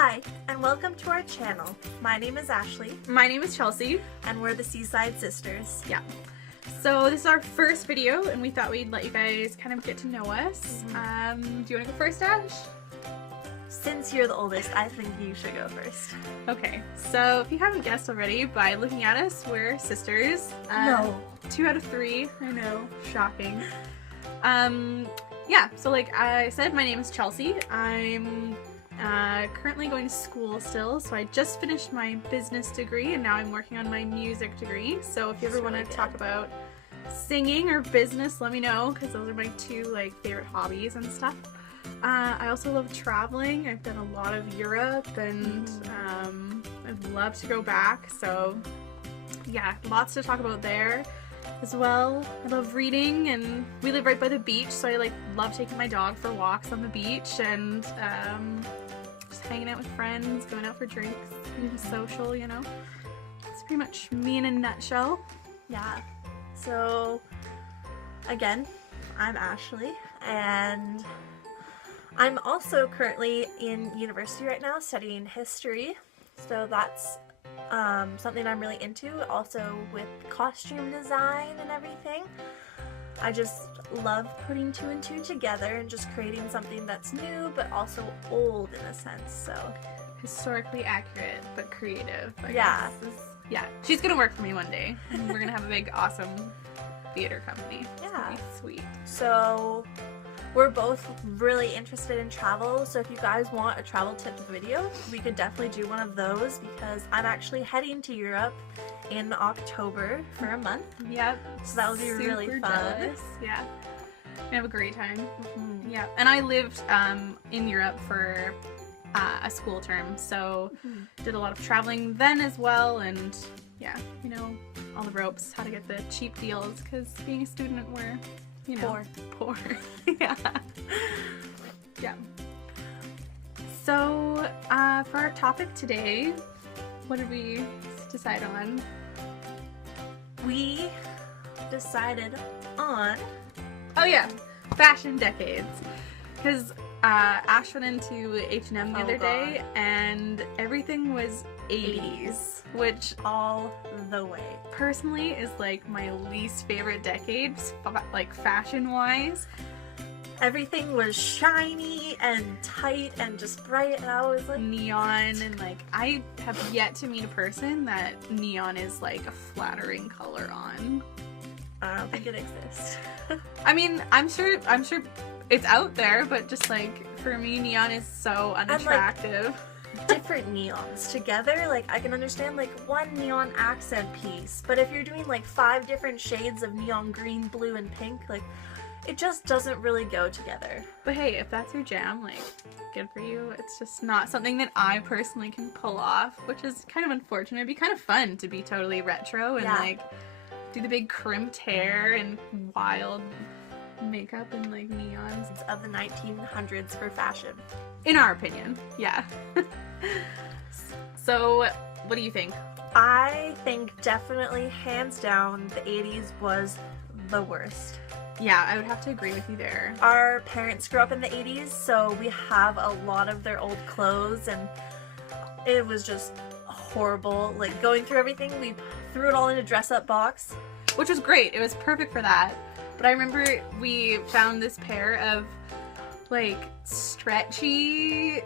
Hi, and welcome to our channel. My name is Ashley. My name is Chelsea. And we're the Seaside sisters. Yeah. So this is our first video, and we thought we'd let you guys kind of get to know us. Do you want to go first, Ash? Since you're the oldest, I think you should go first. Okay, so if you haven't guessed already, by looking at us, we're sisters. No. 2 out of 3. I know. Shocking. Yeah, so like I said, my name is Chelsea. I'm currently going to school still, so I just finished my business degree and now I'm working on my music degree. So if you ever want to talk about singing or business, let me know, because those are my two favorite hobbies and stuff. I also love traveling. I've done a lot of Europe and I'd love to go back, so yeah, lots to talk about there as well. I love reading, and we live right by the beach, so I love taking my dog for walks on the beach and just hanging out with friends, going out for drinks, being social, you know. That's pretty much me in a nutshell. Yeah. So again, I'm Ashley, and I'm also currently in university right now studying history. So that's something I'm really into, also with costume design and everything. I just love putting 2 and 2 together and just creating something that's new but also old in a sense. So Historically accurate but creative, I yeah. guess. Yeah, she's gonna work for me one day, and we're gonna have a big awesome theater company. It's gonna be sweet. So we're both really interested in travel, so if you guys want a travel tip video, we could definitely do one of those, because I'm actually heading to Europe in October for a month. Yep. So that would be really fun. Jealous. Yeah. We have a great time. Yeah. And I lived in Europe for a school term, so did a lot of traveling then as well, and yeah, you know, all the ropes, how to get the cheap deals, because being a student, we're, you know, poor. Yeah. Yeah. So, for our topic today, what did we decide on? We decided on... Oh yeah, fashion decades. Because Ash went into H&M the other day, and everything was 80s, which all the way. Personally is my least favorite decade, fashion-wise. Everything was shiny and tight and just bright, and I was like... Neon, and I have yet to meet a person that neon is a flattering color on. I don't think it exists. I mean, I'm sure it's out there, but just for me, neon is so unattractive. And, different neons together, I can understand one neon accent piece, but if you're doing 5 different shades of neon green, blue, and pink, it just doesn't really go together. But hey, if that's your jam, good for you. It's just not something that I personally can pull off, which is kind of unfortunate. It'd be kind of fun to be totally retro and do the big crimped hair and wild makeup and neons. Of the 1900s for fashion. In our opinion, yeah. So, what do you think? I think definitely, hands down, the 80s was the worst. Yeah, I would have to agree with you there. Our parents grew up in the 80s, so we have a lot of their old clothes, and it was just horrible. Going through everything, we threw it all in a dress-up box. Which was great. It was perfect for that. But I remember we found this pair of stretchy,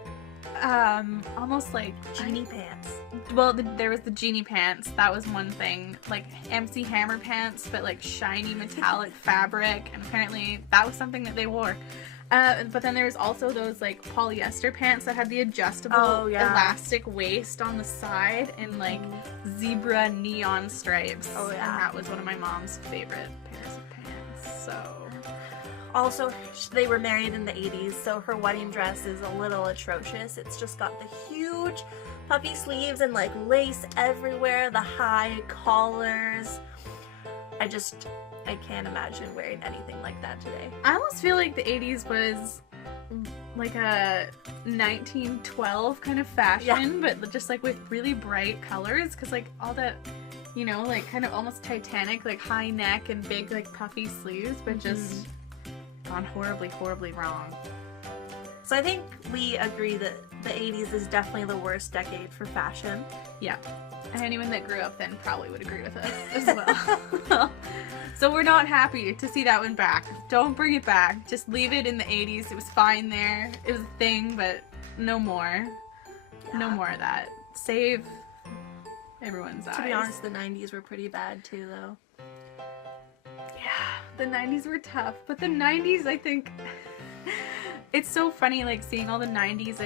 almost genie pants. Well, there was the genie pants. That was one thing. MC Hammer pants, but shiny metallic fabric, and apparently that was something that they wore. But then there was also those polyester pants that had the adjustable elastic waist on the side and zebra neon stripes. Oh yeah. And that was one of my mom's favorite pairs of pants. So also, they were married in the 80s, so her wedding dress is a little atrocious. It's just got the huge puffy sleeves and lace everywhere, the high collars. I can't imagine wearing anything like that today. I almost feel like the 80s was a 1912 kind of fashion, but just with really bright colors, because all that, you know, kind of almost Titanic, high neck and big puffy sleeves, but just gone horribly, horribly wrong. So I think we agree that the 80s is definitely the worst decade for fashion. Yeah. And anyone that grew up then probably would agree with us as well. So we're not happy to see that one back. Don't bring it back. Just leave it in the 80s. It was fine there. It was a thing, but no more. Yeah. No more of that. Save everyone's eyes. To be honest, the 90s were pretty bad too, though. Yeah, the 90s were tough. But the 90s, I think... It's so funny, like, seeing all the 90s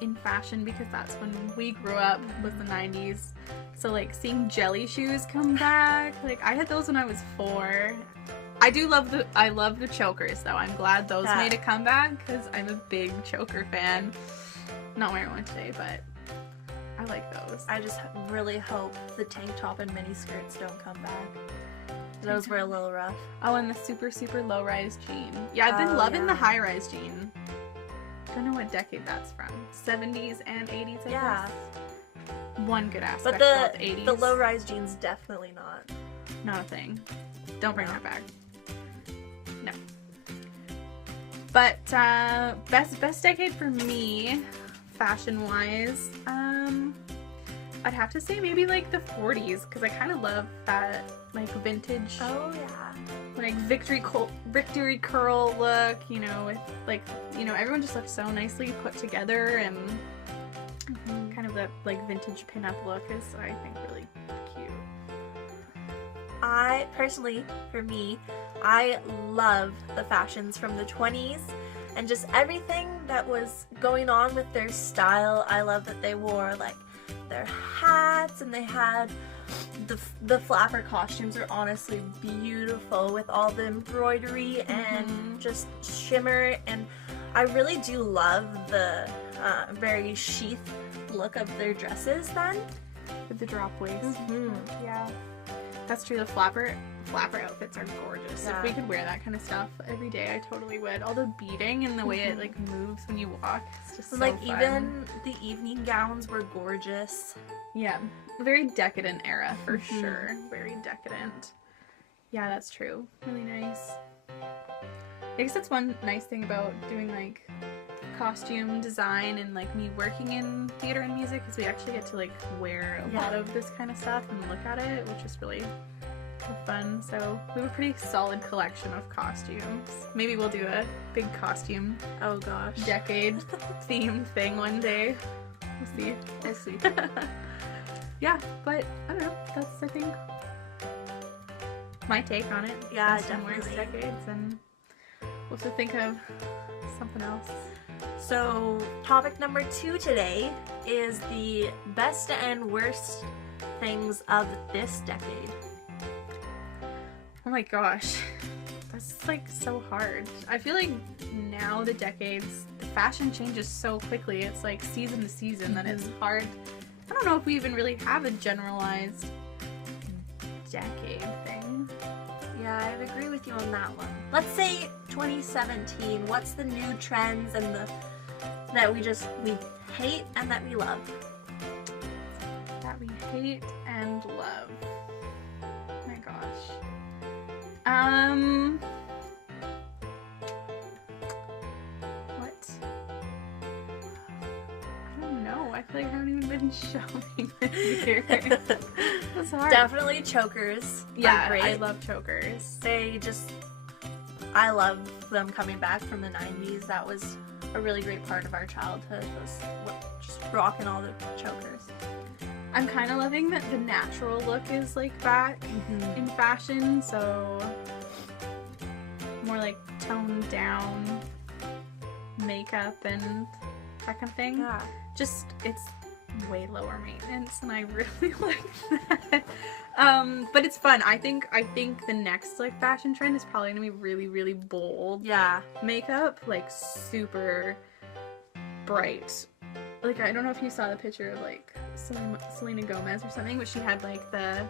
in fashion, because that's when we grew up, was the 90s. So, like, seeing jelly shoes come back, like, I had those when I was 4. I love the chokers, though. I'm glad those made a comeback, because I'm a big choker fan. Not wearing one today, but I like those. I just really hope the tank top and mini skirts don't come back. Those were a little rough. Oh, and the super, super low-rise jean. Yeah, I've been loving the high-rise jean. Don't know what decade that's from. 70s and 80s, I guess. One good aspect about the 80s. The low-rise jeans, definitely not. Not a thing. Don't bring that back. No. But, best decade for me, fashion-wise, I'd have to say maybe, like, the 40s, because I kind of love that, like, vintage. Oh, yeah. Like, victory curl look, you know, with, like, you know, everyone just looked so nicely put together, and kind of that, like, vintage pinup look is, I think, really cute. I, personally, for me, I love the fashions from the 20s, and just everything that was going on with their style. I love that they wore, like, their hats, and they had the flapper costumes are honestly beautiful with all the embroidery and just shimmer, and I really do love the very sheath look of their dresses then. With the drop waist. Yeah. That's true, the flapper outfits are gorgeous. Yeah. If we could wear that kind of stuff every day, I totally would. All the beading and the way it, like, moves when you walk, it's just so like fun. Even the evening gowns were gorgeous. Yeah, very decadent era for sure. Very decadent. Yeah, that's true. Really nice. I guess that's one nice thing about doing, like, costume design and, like, me working in theater and music is we actually get to, like, wear a lot of this kind of stuff and look at it, which is really fun. So we have a pretty solid collection of costumes. Maybe we'll do a big costume decade themed thing one day. We'll see. Yeah, but I don't know. That's, I think, my take on it. Yeah, Best and worst definitely. decades, and we'll have to think of something else. So topic number 2 today is the best and worst things of this decade. Oh my gosh, that's, like, so hard. I feel like now the decades, the fashion changes so quickly. It's like season to season that it's hard. I don't know if we even really have a generalized decade thing. Yeah, I agree with you on that one. Let's say 2017. What's the new trends and that we hate and that we love? That we hate and love. Oh my gosh. What? I don't know. I feel like I haven't even been shopping this year. That's hard. Definitely chokers. Yeah, are great. I love chokers. I love them coming back from the 90s. That was a really great part of our childhood, was just rocking all the chokers. I'm kind of loving that the natural look is, like, back in fashion, so more, like, toned down makeup and that kind of thing. Yeah. Just, it's way lower maintenance, and I really like that. But it's fun. I think the next, like, fashion trend is probably gonna be really, really bold. Yeah. Makeup, like, super bright. Like, I don't know if you saw the picture of, like, Selena Gomez or something, but she had, like, the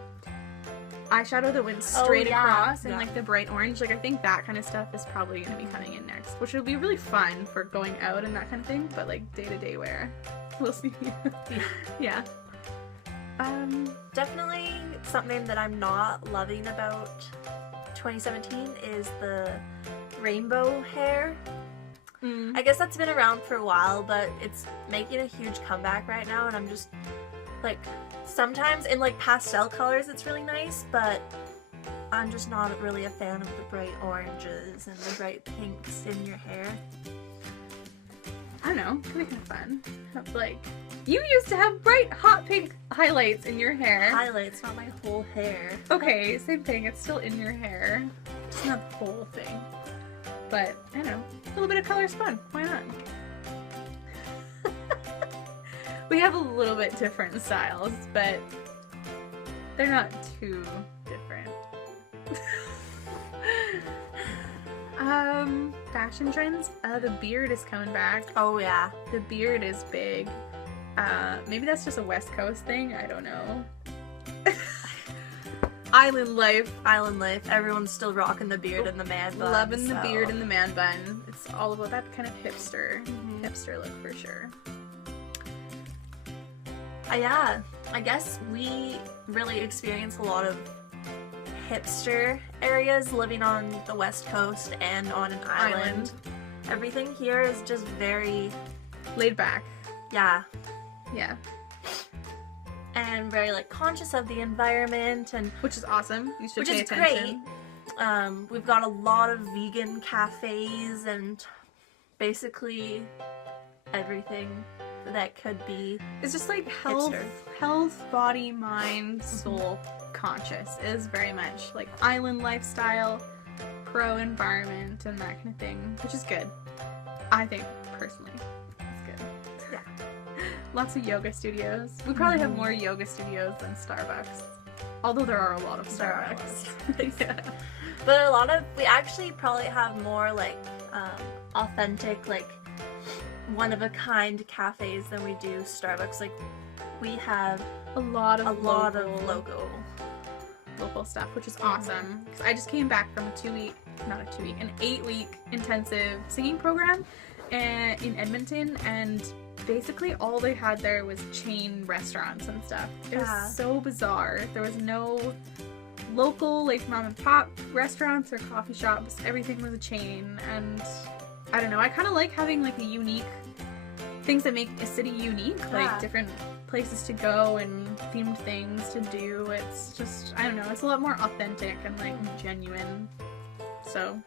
eyeshadow that went straight across and, like, the bright orange. Like, I think that kind of stuff is probably going to be coming in next, which will be really fun for going out and that kind of thing, but, like, day-to-day wear. We'll see. Yeah. Definitely something that I'm not loving about 2017 is the rainbow hair. I guess that's been around for a while, but it's making a huge comeback right now, and I'm just like, sometimes in like pastel colors it's really nice, but I'm just not really a fan of the bright oranges and the bright pinks in your hair. I don't know, it can be kind of fun. Like, you used to have bright hot pink highlights in your hair. Highlights, not my whole hair. Okay, same thing, it's still in your hair. It's not the whole thing. But, I don't know, a little bit of color's fun. Why not? We have a little bit different styles, but they're not too different. Fashion trends. The beard is coming back. Oh yeah. The beard is big. Maybe that's just a West Coast thing. I don't know. Island life. Island life. Everyone's still rocking the beard and the man bun. Loving the beard and the man bun. It's all about that kind of hipster look for sure. Yeah, I guess we really experience a lot of hipster areas living on the West Coast and on an island. Everything here is just very laid back. Yeah. Yeah. And very like conscious of the environment, and which is awesome. You should which pay is attention. Great. We've got a lot of vegan cafes and basically everything that could be. It's just like hipster. health, body, mind, soul conscious. It is very much like island lifestyle, pro environment, and that kind of thing, which is good. I think personally, it's good. Yeah. Lots of yoga studios. We probably have more yoga studios than Starbucks, although there are a lot of Starbucks. Yeah. But we actually probably have more like authentic, like one-of-a-kind cafes than we do Starbucks. Like, we have a lot of local stuff, which is awesome. Because I just came back from an 8-week intensive singing program in Edmonton, and basically all they had there was chain restaurants and stuff. It was so bizarre. There was no local like mom and pop restaurants or coffee shops. Everything was a chain, and I don't know, I kind of like having like a unique things that make a city unique, like different places to go and themed things to do. It's just, I don't know, it's a lot more authentic and like genuine. So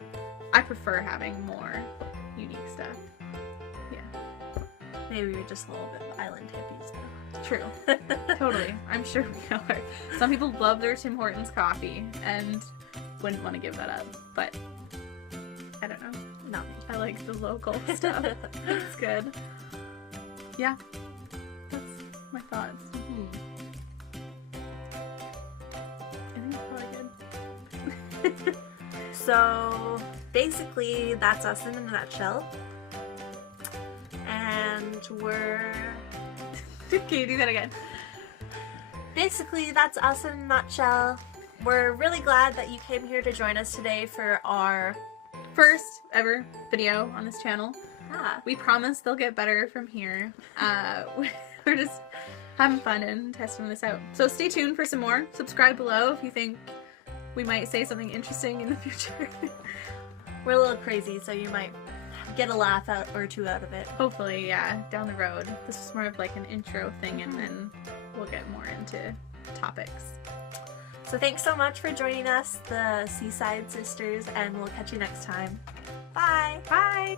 I prefer having more unique stuff. Yeah. Maybe we're just a little bit of island hippies though. True. Totally. I'm sure we are. Some people love their Tim Hortons coffee and wouldn't want to give that up, but I don't know. Not me. I like the local stuff. It's good. Yeah. That's my thoughts. I think it's probably good. So basically that's us in a nutshell. And we're... Can you do that again? Basically that's us in a nutshell. We're really glad that you came here to join us today for our first ever video on this channel. Yeah. We promise they'll get better from here. We're just having fun and testing this out. So stay tuned for some more. Subscribe below if you think we might say something interesting in the future. We're a little crazy, so you might get a laugh or two out of it. Hopefully, yeah, down the road. This is more of like an intro thing, and then we'll get more into topics. So thanks so much for joining us, the Seaside Sisters, and we'll catch you next time. Bye! Bye!